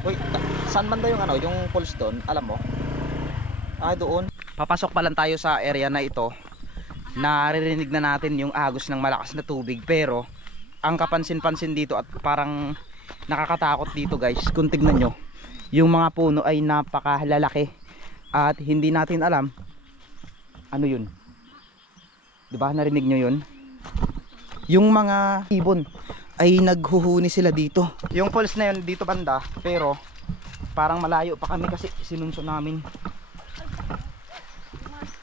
Uy, saan banda yung ano, yung pulse doon? Alam mo? Ah, doon. Papasok pa lang tayo sa area na ito. Naririnig na natin yung agos ng malakas na tubig, pero ang kapansin-pansin dito at parang nakakatakot dito guys, kung tignan nyo, yung mga puno ay napakalalaki at hindi natin alam ano yun. Diba narinig nyo yun? Yung mga ibon ay naghuhuni sila dito. Yung falls na yun dito banda, pero parang malayo pa kami kasi sinunso namin.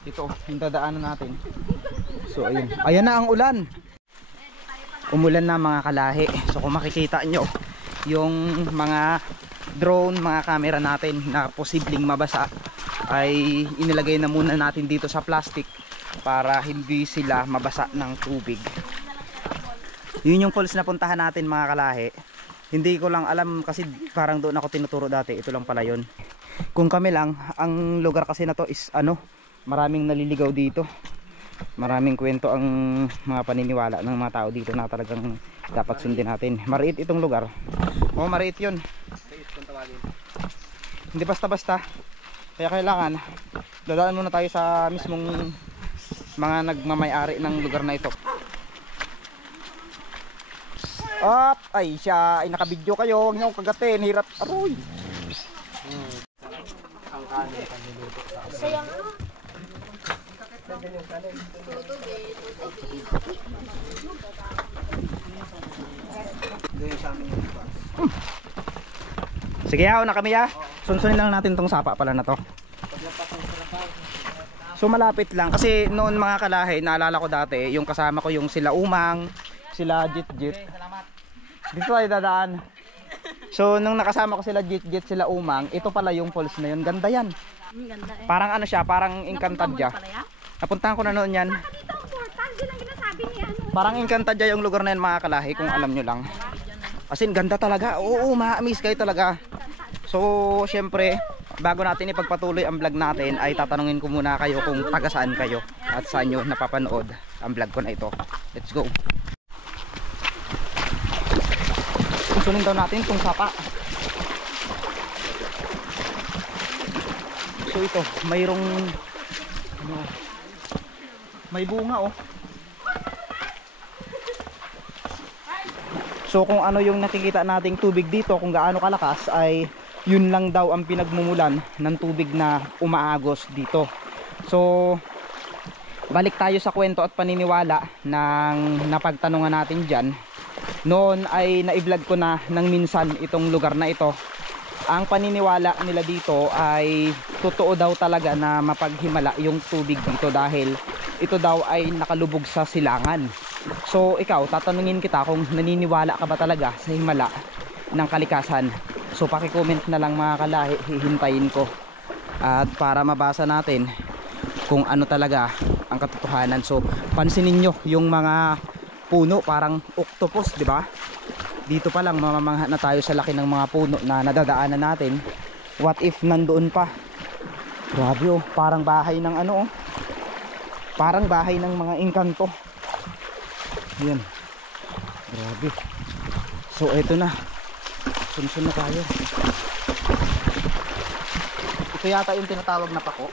Ito yung dadaanan natin. So ayun, ayan na ang ulan. Umulan na mga kalahi. So kung makikita nyo yung mga drone, mga camera natin na posibleng mabasa, ay inilagay na muna natin dito sa plastic para hindi sila mabasa ng tubig. Yun yung falls na puntahan natin mga kalahi. Hindi ko lang alam kasi parang doon ako tinuturo dati. Ito lang pala yun. Kung kami lang, ang lugar kasi na to is ano, maraming naliligaw dito. Maraming kwento ang mga paniniwala ng mga tao dito na talagang dapat sundin natin. Mariit itong lugar. Oo, mariit yun. Hindi basta-basta. Kaya kailangan dadaan muna tayo sa mismong mga nagmamay-ari ng lugar na ito. Up! Ay siya, ay nakabidyo kayo. Huwag niyo kagatin, hirap. Aroy! Sayang Sige, yaw na kami ya. Sunsunin lang natin tong sapa pala na to. So malapit lang kasi noon mga kalahi, naalala ko dati, yung kasama ko yung sila Umang, sila Jit. Dito tayo dadaan. So nung nakasama ko sila Jit, sila Umang, ito pala yung falls na yun. Ganda yan. Ganda eh. Parang ano siya, parang Encantadia. Napuntahan ko na noon yan. Parang Encantadia yung lugar na yan mga kalahi, kung alam nyo lang. As in, ganda talaga. Oo, ma-amaze kayo talaga. So, syempre, bago natin ipagpatuloy ang vlog natin, ay tatanungin ko muna kayo kung taga saan kayo at saan nyo napapanood ang vlog ko na ito. Let's go. Sunin daw natin itong sapa. So ito, mayroong ano, may bunga oh. So kung ano yung nakikita nating tubig dito, kung gaano kalakas, ay yun lang daw ang pinagmumulan ng tubig na umaagos dito. So balik tayo sa kwento at paniniwala ng napagtanungan natin dyan. Noon ay na-vlog ko na ng minsan itong lugar na ito. Ang paniniwala nila dito ay totoo daw talaga na mapaghimala yung tubig dito dahil ito daw ay nakalubog sa silangan. So ikaw, tatanungin kita kung naniniwala ka ba talaga sa himala ng kalikasan. So paki-comment na lang mga kalahi, hihintayin ko. At para mabasa natin kung ano talaga ang katotohanan. So pansinin nyo yung mga puno, parang octopus, di ba? Dito pa lang mamamangha na tayo sa laki ng mga puno na nadadaanan natin. What if nandoon pa? Grabe oh, parang bahay ng ano oh. Parang bahay ng mga engkanto. Yan. Grabe. So eto na. Sunsun na tayo. Ito yata yung tinatawag na pako.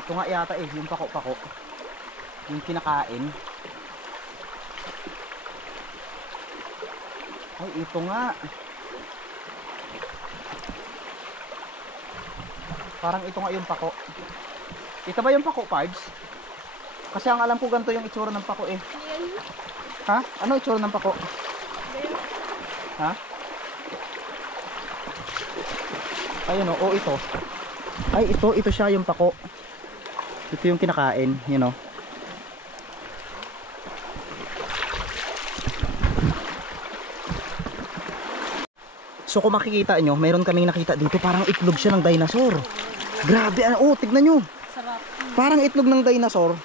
Ito nga yata eh, yung pako-pako. Yung kinakain. Ay, ito nga. Parang ito nga yung pako. Ito ba yung pako, Pibes? Kasi ang alam ko ganito yung itsura ng pako eh. Ha? Ano itsura ng pako? Ha? Ayun oh, ito. Ay, ito siya yung pako. Ito yung kinakain, you know. So kung makikita nyo, mayroon kaming nakita dito, parang itlog siya ng dinosaur. Grabe, oh, tignan nyo. Sarap. Parang itlog ng dinosaur.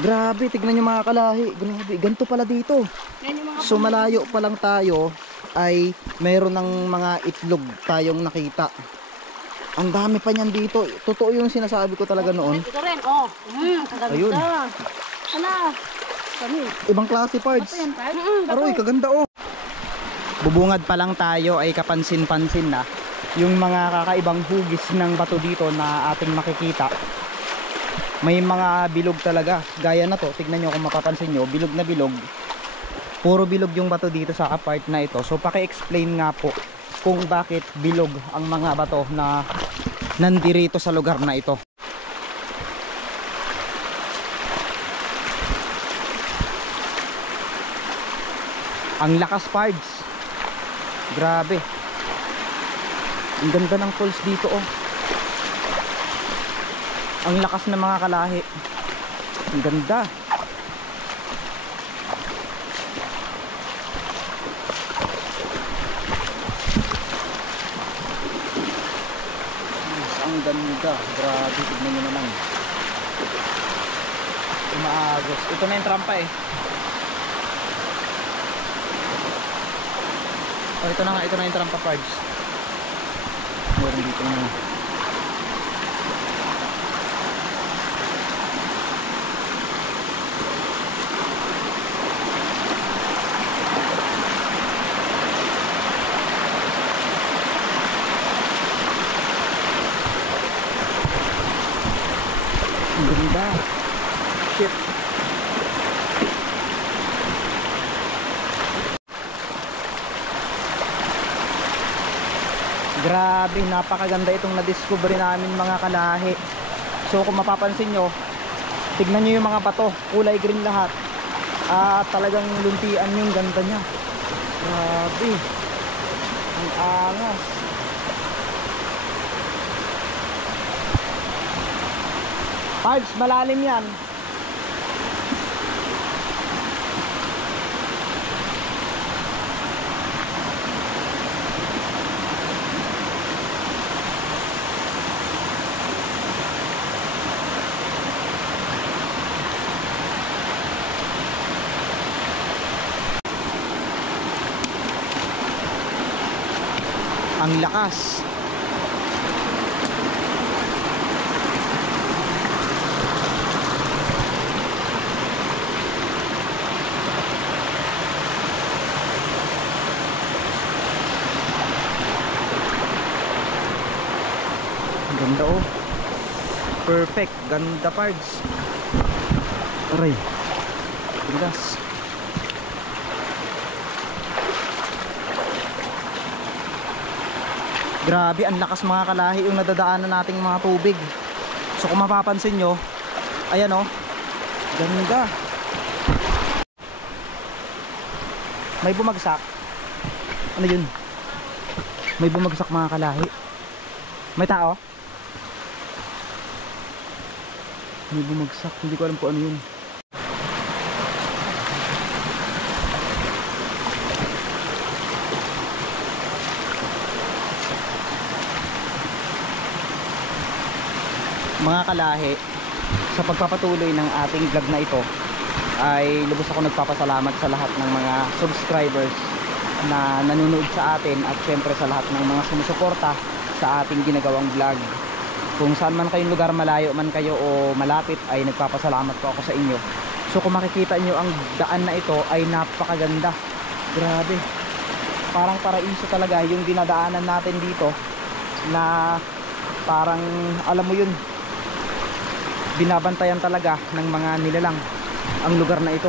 Grabe, tignan nyo mga kalahi. Grabe, ganito pala dito. So malayo pa lang tayo ay mayroon ng mga itlog tayong nakita. Ang dami pa niyan dito. Totoo yung sinasabi ko talaga noon. Ito rin, oh. Kaganda. Ayun. Ano? Kami. Ibang klase parts. Ito yan, Pat? Aroy, kaganda oh. bubungad pa lang tayo ay kapansin-pansin na yung mga kakaibang hugis ng bato dito na ating makikita. May mga bilog talaga, gaya na to, tignan nyo kung mapapansin nyo, bilog na bilog. Puro bilog yung bato dito sa part na ito. So paki-explain nga po kung bakit bilog ang mga bato na nandirito sa lugar na ito. Ang lakas, pards. Grabe. Ang ganda ng pulse dito, oh. Ang lakas ng mga kalahi. Ang ganda. Yes, ang ganda. Grabe, tignan nyo naman. Umaagos. Ito na yung trampa eh. Oh, ito na nga, ito na yung trampa, pards. Meron dito na. Ang ganda. Shit. Grabe, napakaganda itong na-discover namin mga kalahi. So kung mapapansin nyo, tignan nyo yung mga bato, kulay green lahat. Talagang luntian yung ganda nya. Grabe. Ang angas. Pards, malalim yan. Ang lakas. Ang ganda, oh. Perfect. Ganda, pards. Aray. Ganda. Grabe, ang lakas mga kalahi yung nadadaanan nating mga tubig. So kung mapapansin nyo, ayan, oh, ganda. May bumagsak. Ano yun? May bumagsak mga kalahi. May tao? May bumagsak, hindi ko alam po ano yun. Mga kalahi, sa pagpapatuloy ng ating vlog na ito ay lubos ako nagpapasalamat sa lahat ng mga subscribers na nanonood sa atin at syempre sa lahat ng mga sumusuporta sa ating ginagawang vlog. Kung saan man kayong lugar, malayo man kayo o malapit, ay nagpapasalamat po ako sa inyo. So kung makikita nyo, ang daan na ito ay napakaganda. Grabe, parang paraiso talaga yung dinadaanan natin dito, na parang alam mo yun, binabantayan talaga ng mga nilalang ang lugar na ito.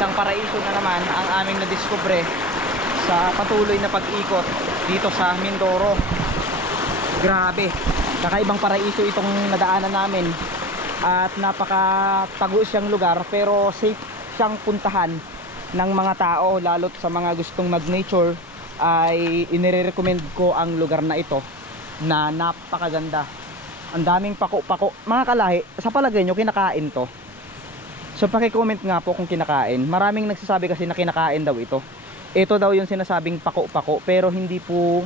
Isang paraiso na naman ang aming nadiskubre sa patuloy na pag-ikot dito sa Mindoro. Grabe, kakaibang paraiso itong nadaanan namin at napakatago siyang lugar, pero safe siyang puntahan ng mga tao, lalo't sa mga gustong mag-nature. Ay inirecommend ko ang lugar na ito na napakaganda. Ang daming pako-pako. Mga kalahi, sa palagay nyo, kinakain to? So paki-comment nga po kung kinakain. Maraming nagsasabi kasi na kinakain daw ito. Ito daw yung sinasabing pako-pako, pero hindi po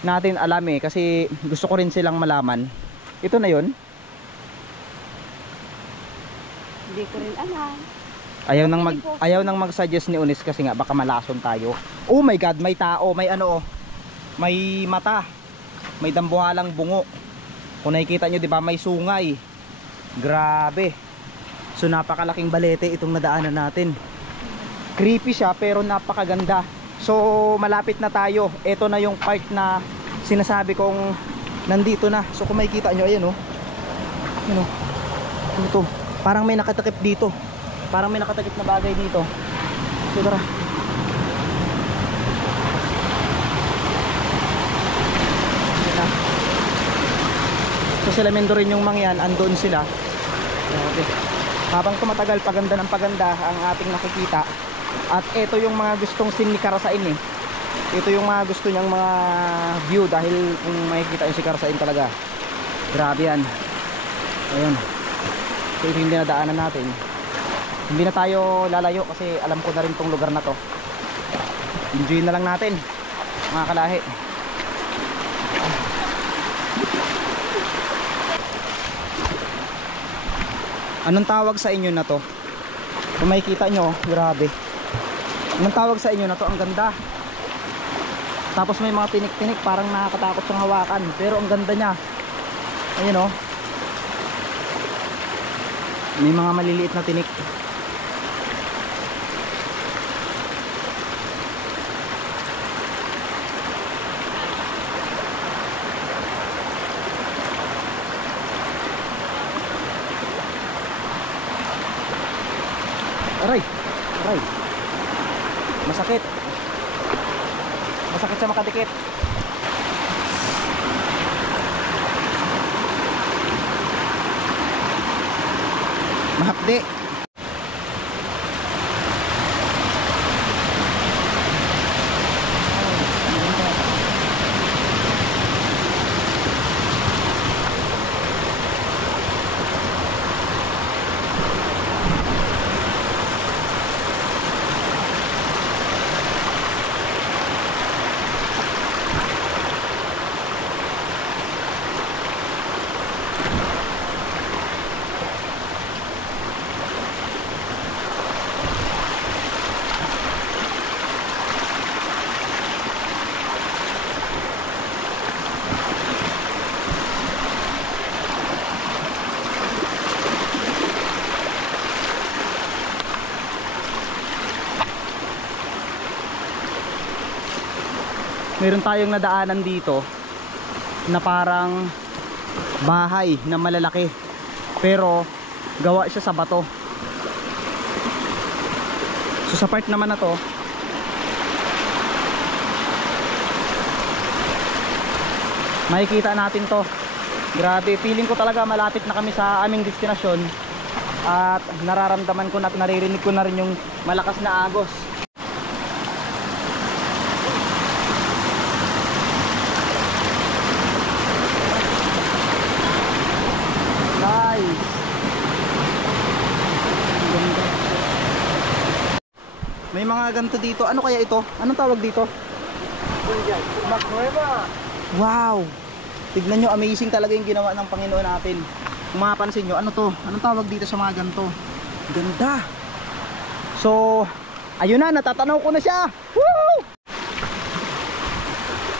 natin alam eh, kasi gusto ko rin silang malaman. Ito na yun. Hindi ko rin alam. Ayaw nang mag-suggest ni Unis kasi nga baka malason tayo. Oh my god, may tao, may ano oh. May mata. May dambuhalang bungo. Kung nakikita nyo, 'di ba, may sungay. Grabe. So napakalaking balete itong nadaanan natin. Creepy siya pero napakaganda. So malapit na tayo. Ito na yung part na sinasabi kong nandito na. So kung makikita nyo, ayan oh. Ayan oh. Ano to? Parang may nakatakip dito. Parang may nakatakip na bagay dito. So tara. So sila Mendo rin yung mangyan, andun sila. Okay. Habang tumatagal, paganda ng paganda ang ating nakikita. At ito yung mga gustong scene ni Karasain eh. Ito yung mga gusto niyang mga view, dahil kung makikita yung si Karasain talaga, grabe yan. Ayun. So ito yung dinadaanan natin. Hindi na tayo lalayo kasi alam ko na rin tong lugar na to. Enjoy na lang natin, mga kalahi. Anong tawag sa inyo na to? Kung makikita nyo, grabe. Anong tawag sa inyo na to? Ang ganda. Tapos may mga tinik-tinik, parang nakakatakot siyang hawakan, pero ang ganda niya. Ayun oh. May mga maliliit na tinik. Aray, aray. Masakit. Masakit sa makadikit. Mahapdi. Meron tayong nadaanan dito na parang bahay na malalaki, pero gawa siya sa bato. So sa part naman na to, makikita natin to. Grabe, feeling ko talaga malapit na kami sa aming destinasyon. At nararamdaman ko na at naririnig ko na rin yung malakas na agos. Nice. Ganda. May mga ganito dito. Ano kaya ito? Anong tawag dito? Wow. Tignan nyo, amazing talaga yung ginawa ng Panginoon natin. Kung mapapansin nyo, ano to? Anong tawag dito sa mga ganito? Ganda. So, ayun na, natatanaw ko na siya. Woo!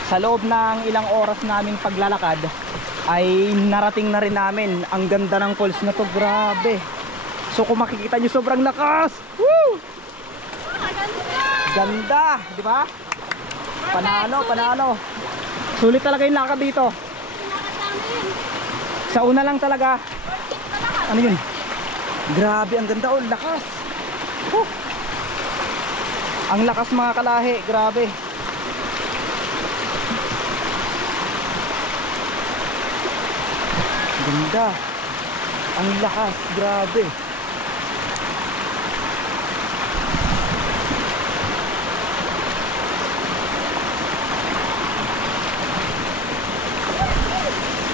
Sa loob ng ilang oras naming paglalakad, ay narating na rin namin ang ganda ng falls na to. Grabe. So kung makikita nyo, sobrang lakas. Woo! Ganda, di ba? Panalo, panalo. Sulit talaga yung lakad dito. Sa una lang talaga. Ano yun? Grabe, ang ganda. Oh, lakas. Ang lakas mga kalahi. Grabe. Ganda. Ang lakas. Grabe.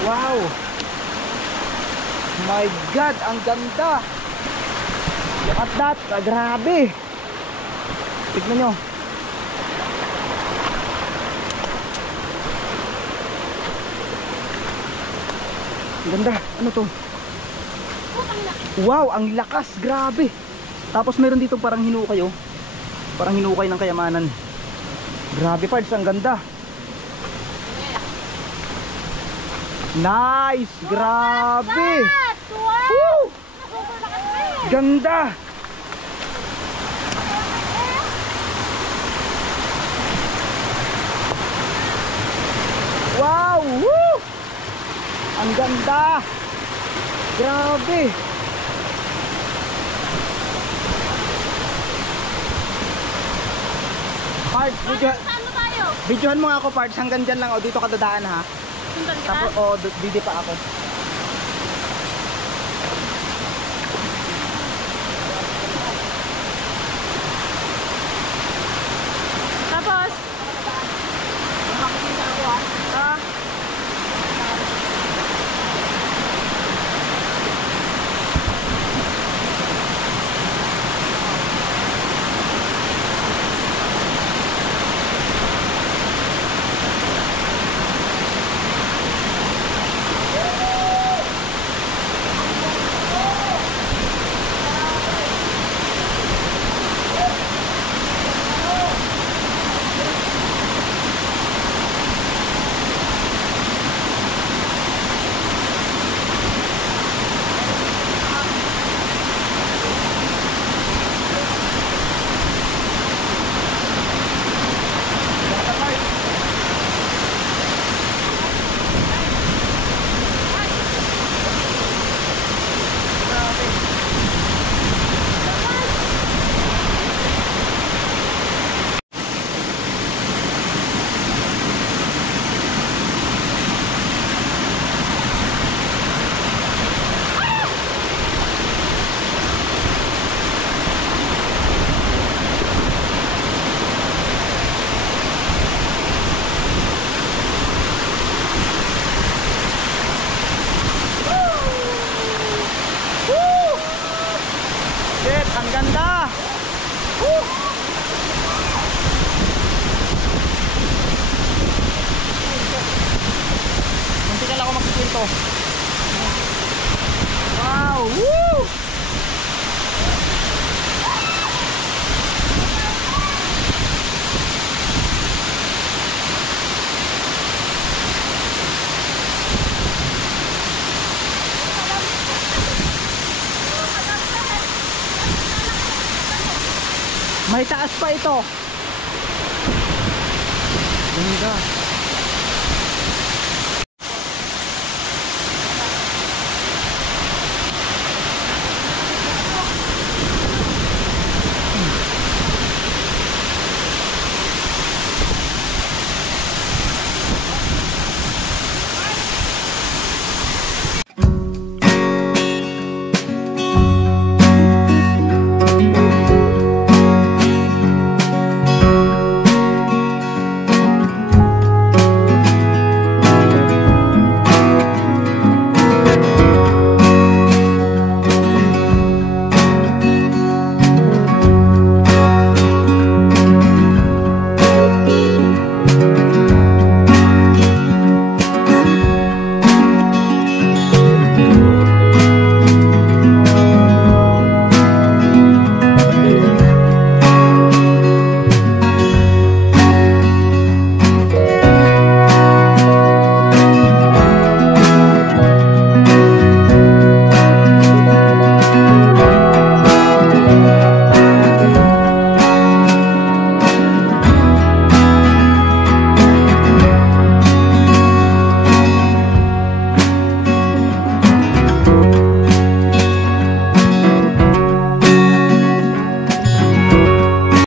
Wow. My God, ang ganda. Look at that, grabe. Tignan nyo. Ang ganda, ano to? Wow, ang lakas, grabe. Tapos meron dito parang hinukay oh. Parang hinukay ng kayamanan. Grabe parts, ang ganda. Nice, grabe. Woo! Ganda. Wow, woo! Ang ganda. Grabe. Parts, Saan mo tayo? videohan mo nga ako parts, hanggang dyan lang, o dito ka dadaan ha. Sundan ka? Tapos, o, didi pa ako. Tapos? Ha? Shit, ang ganda. Woo! Munti ka lang ako magkikwento. Wow! Woo! May taas pa ito. Ganda.